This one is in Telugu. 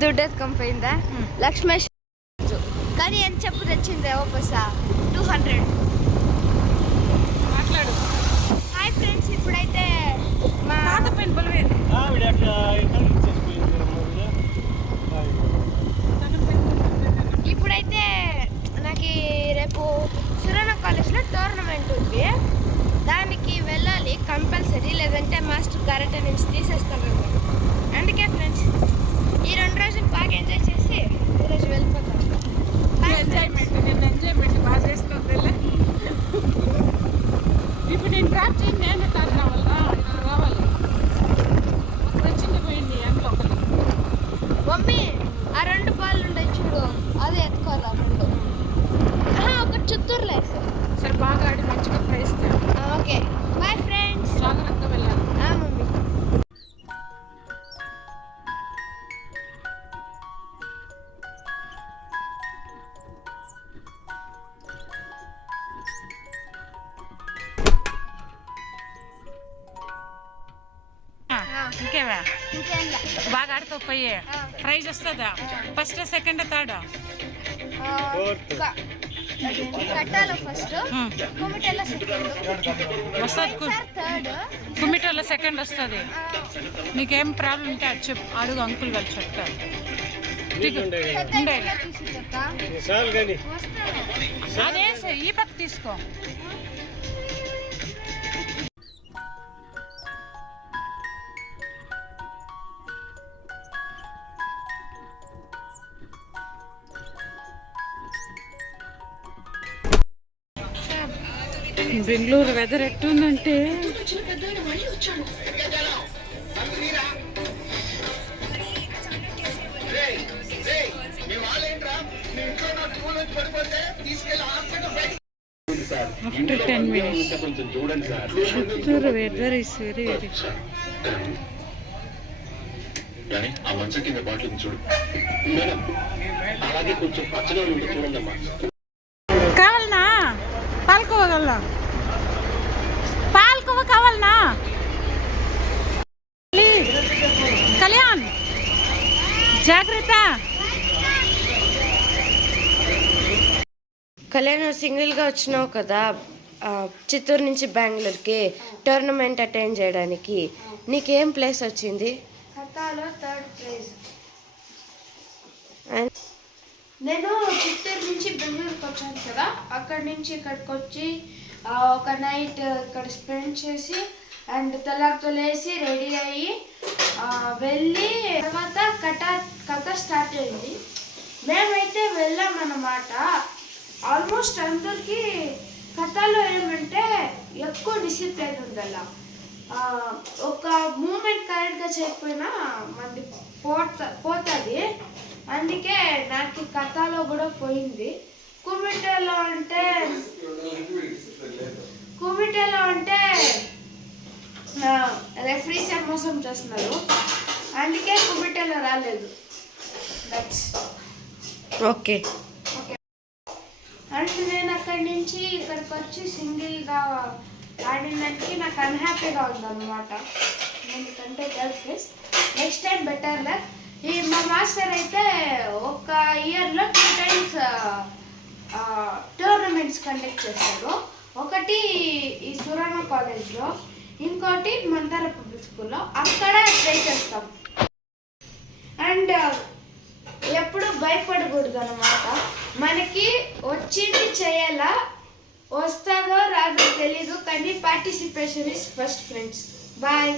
దుడ్డేది కంపోయిందా లక్ష్మేష్ కానీ ఎంత చెప్పు తెచ్చింది ఓపసా 200 మాట్లాడు. హాయ్ ఫ్రెండ్స్, ఇప్పుడైతే మా ఇప్పుడైతే నాకు రేపు సురణ కాలేజ్లో టోర్నమెంట్ ఉంది, దానికి వెళ్ళాలి కంపల్సరీ, లేదంటే మాస్టర్ కరెక్ట్ నుంచి తీసేస్తాను. అందుకే ఫ్రెండ్స్ ఈ 2 రోజులు బాగా ఎంజాయ్ చేసి ఈరోజు వెళ్ళిపోతాను. ఎంజాయ్మెంట్ బాగా చేస్తుంది. ఇప్పుడు నేను డ్రాప్ చేయండి, నేను తాను రావాలి. వచ్చింది పోయింది అందులో ఒకటి. మమ్మీ ఆ 2 బాల్ ఉంటాయి చూడు, అదే ఎత్తుకోవాలి. ఆ 2 ఒకటి చిత్తూరులో వేసారు. సరే బాగా ఆడి మంచిగా ప్రైజ్. ఓకే బాయ్ ఫ్రెండ్స్, జాగ్రత్తగా వెళ్ళాలి. మమ్మీ ఇంకేవా బాగా ఆడుతూ పోయి ప్రైజ్ వస్తుందా? ఫస్ట్ సెకండ్ థర్డ్ కట్టాల ఫస్ట్, కుమిటెల సెకండ్ వస్తుంది. థర్డ్, కుమిటోలో సెకండ్ వస్తుంది. నీకేం ప్రాబ్లం ఉంటే అది చెప్పు, అడుగు అంకుల్ వాళ్ళు చెప్తారు. అదే ఈ పక్క తీసుకో. బెంగళూరు వెదర్ ఎట్టుందంటే after 10 minutes Chittoor weather is very very. కావాలనా పాల్కోవగలనా? పాల్కోవ కావాలనా? కళ్యాణ్ జాగ్రత్త. కళ్యాణ్ సింగిల్గా వచ్చినావు కదా చిత్తూరు నుంచి బెంగళూరుకి టోర్నమెంట్ అటెండ్ చేయడానికి, నీకేం ప్లేస్ వచ్చింది? ఖతాలో 3rd ప్రైజ్. నేను చిత్తూరు నుంచి బెంగళూరుకి వచ్చాను కదా, అక్కడి నుంచి ఇక్కడికి వచ్చి ఒక నైట్ ఇక్కడ స్పెండ్ చేసి అండ్ తెల్లారితో లేసి రెడీ అయ్యి వెళ్ళి తర్వాత కథ స్టార్ట్ అయింది. మేమైతే వెళ్ళామన్నమాట. ఆల్మోస్ట్ అందరికీ కథలో ఏమంటే ఎక్కువ డిసిప్లైన్ ఉండాల, ఒక మూమెంట్ కరెక్ట్గా చేయకపోయినా మంది పోతుంది. అందుకే నాకు కథలో కూడా పోయింది. కుమిటేలో అంటే రెఫరీస్ మోసం చేస్తున్నారు, అందుకే కుమిటేలో రాలేదు. ఓకే అంటే నేను అక్కడి నుంచి ఇక్కడికి వచ్చి సింగిల్గా ఆడినందుకు నాకు అన్హ్యాపీగా ఉందన్నమాట. ఎందుకంటే girls next time better luck. ఈ మా మాస్టర్ అయితే ఒక ఇయర్లో 2 times టోర్నమెంట్స్ కండక్ట్ చేస్తారు. ఒకటి ఈ సురణ కాలేజ్లో, ఇంకోటి మందార పబ్లిక్ స్కూల్లో. అక్కడ ట్రై చేస్తాం అండ్ ఎప్పుడు భయపడకూడదు అనమాట. మనకి వచ్చింది చేయాలా, వస్తుందో రాదో తెలీదు, కానీ participation is first friends. Bye.